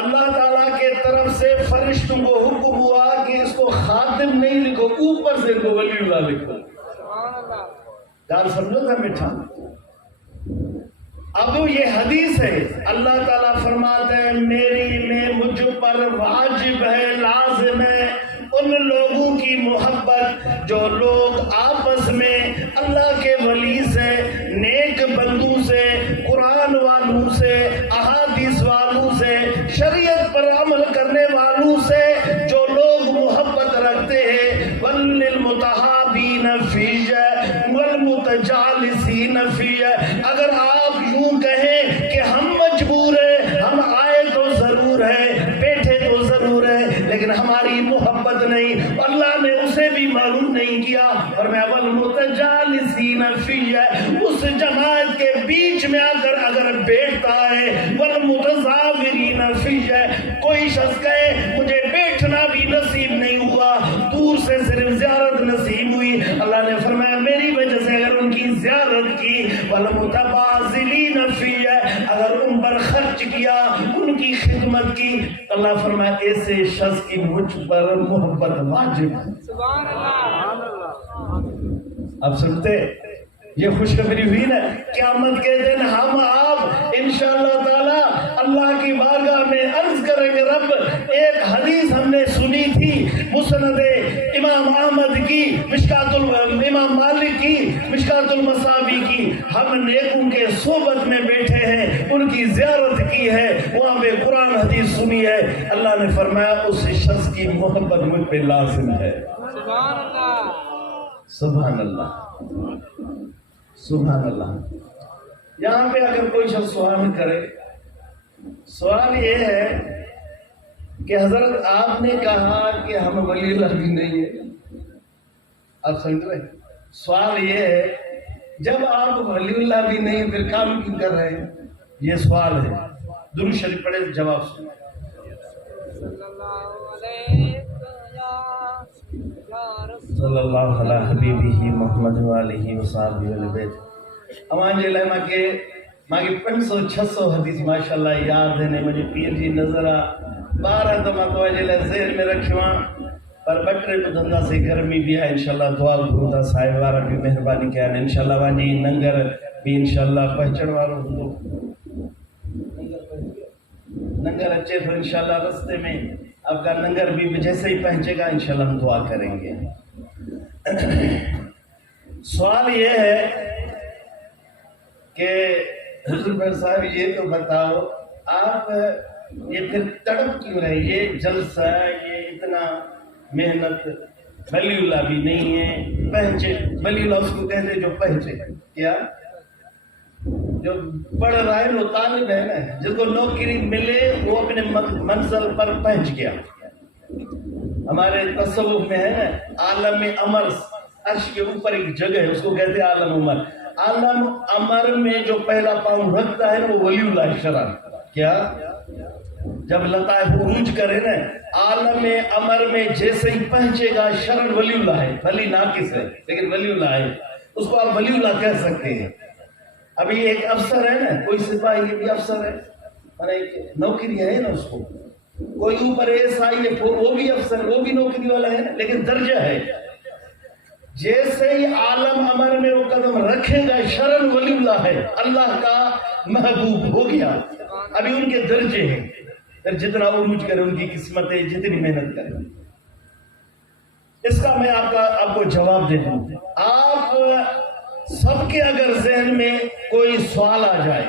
اللہ تعالیٰ کے طرف سے فرشتوں کو حکم ہوا کہ اس کو خادم نہیں لکھو، اوپر سے ان کو ولی اللہ لکھو۔ گال سمجھو تھا میٹھا؟ اب یہ حدیث ہے، اللہ تعالیٰ فرماتے ہیں میں مجھ پر واجب ہے، لازم ہے ان لوگوں کی محبت جو لوگ آپس میں اللہ کے ولی سے، نیک بندوں سے، قرآن والوں سے، احادیث والوں سے، شریعت پر عمل کرنے والوں سے جو لوگ محبت رکھتے ہیں، وَلِلْمُتَحَابِينَ فِيَّ وَالْمُتَجَالِسِينَ فِيَّ۔ اگر آپ یوں کہیں کہ ہم مجبور ہیں، ہم آئے تو ضرور ہے، بیٹھے تو ضرور ہے، لیکن ہماری محبت نہیں، اللہ نے اسے بھی معلوم نہیں کیا، اور میں والمتجالسین فی، اس جماعت کے بیچ میں اگر بیٹھتا ہے، والمتزاورین فی، کوئی شخص کہے مجھے بیٹھنا بھی نصیب نہیں ہوا، دور سے صرف زیارت نصیب ہوئی، اللہ نے فرمایا میری وجہ سے اگر ان کی زیارت کی، والمتبازلین فی، اگر ان پر خرچ کیا، ان کی خدمت کی، اللہ فرمایا ایسے شخص کی مجھ پر محبت واجب ہے۔ سبحان اللہ۔ اب سنتے یہ خوشخبری ہوئی نا، قیامت کے دن ہم آپ انشاءاللہ تعالی اللہ کی بارگاہ میں عرض کریں گے، رب ایک حدیث ہم نے سنی تھی مسند امام احمد کی، امام مالک کی، مشکات المصابی کی، ہم نیکوں کے صحبت میں بیٹھے ہیں، ان کی زیارت کی ہے، وہاں پہ قرآن حدیث سنی ہے، اللہ نے فرمایا اس شخص کی محبت مجھ پہ لازم ہے۔ سبحان اللہ۔ سبحان اللہ، سبحان اللہ۔ یہاں پہ اگر کوئی شخص سوال کرے، سوال یہ ہے کہ حضرت آپ نے کہا کہ ہم ولی اللہ بھی نہیں ہے، آپ سمجھ رہے ہیں؟ سوال یہ ہے جب آپ ولی اللہ بھی نہیں پھر کام کیوں کر رہے ہیں؟ یہ سوال ہے، درود شریف پڑھے جواب سنیں۔ صلی اللہ علیہ حبیبہ محمد وآلہ وصحبہ وسلم۔ امان جی لائمہ کے ماں 500-600 حدیث ماشاءاللہ یاد ہے، مجھے پیر جی نظر آ 12 دمہ تو اجلے ذہن میں رکھواں، پر بٹرے کو دھندا سے گرمی بھی ہے، انشاءاللہ دعا گھوڑا صاحب وارا بھی مہربانی کیا ہے، انشاءاللہ وانی ننگر بھی انشاءاللہ پہچڑ وارو ہوں، ننگر اچھے تو انشاءاللہ رستے میں آپ کا ننگر بھی جیسے ہی پہنچے گا انشاءاللہ ہم دعا کریں گے۔ سوال یہ ہے کہ حضور بھائی صاحب یہ تو بتاؤ آپ یہ پھر تڑپ کیوں رہے، یہ جلسہ، یہ اتنا محنت، ولی اللہ بھی نہیں ہے، پہنچے، ولی اللہ اس کو کہتے جو پہنچے، کیا جو پڑھ رہا ہے وہ طالب ہے نا، جس کو نوکری ملے وہ اپنے منزل پر پہنچ گیا۔ ہمارے تصوف میں ہے نا عالم امر، عرش کے اوپر ایک جگہ ہے اس کو کہتے ہیں عالم امر، عالم امر میں جو پہلا پاؤں رکھتا ہے وہ ولی اللہ شرع، کیا جب لطائف عروج کرے نا عالم امر میں جیسے ہی پہنچے گا شرع ولی اللہ ہے، ولی ناقص ہے لیکن ولی اللہ ہے، اس کو آپ ولی اللہ کہہ سکتے ہیں۔ ابھی ایک افسر ہے نا، کوئی سپاہی یہ بھی افسر ہے، ایک نوکری ہے نا، اس کو کوئی اوپر ایس آئی ہے وہ بھی افسر، وہ بھی نوکری والا ہے نا، لیکن درجہ ہے، جیسے ہی عالم امر میں وہ قدم رکھے گا شرع ولی اللہ ہے، اللہ کا محبوب ہو گیا۔ ابھی ان کے درجے ہیں، پھر جتنا عروج کرے ان کی قسمتیں جتنی محنت کرے۔ اس کا میں آپ کو جواب دے دوں، آپ سب کے اگر ذہن میں کوئی سوال آ جائے،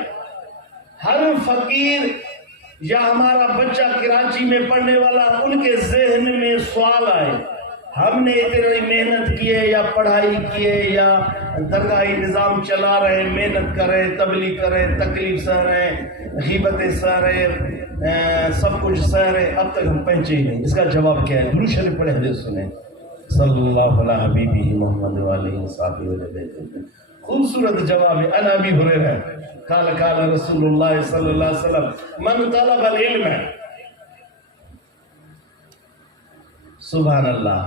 ہر فقیر یا ہمارا بچہ کراچی میں پڑھنے والا ان کے ذہن میں سوال آئے، ہم نے اتنی محنت کی ہے یا پڑھائی کی ہے یا درگاہی نظام چلا رہے، محنت کر رہے، تبلیغ کر رہے، تکلیف سہ رہے، غیبتیں سہ رہے، سب کچھ سہ رہے، اب تک ہم پہنچے ہی نہیں، اس کا جواب کیا ہے؟ درود شریف پڑھے حدیث سنیں، صلی اللہ علیہ حبیبہ محمد وآلہ وصحبہ وسلم۔ خوبصورت جواب ہے، انا ابی ہریرہ قال قال رسول اللہ صلی اللہ علیہ وسلم من طلب العلم، سبحان اللہ،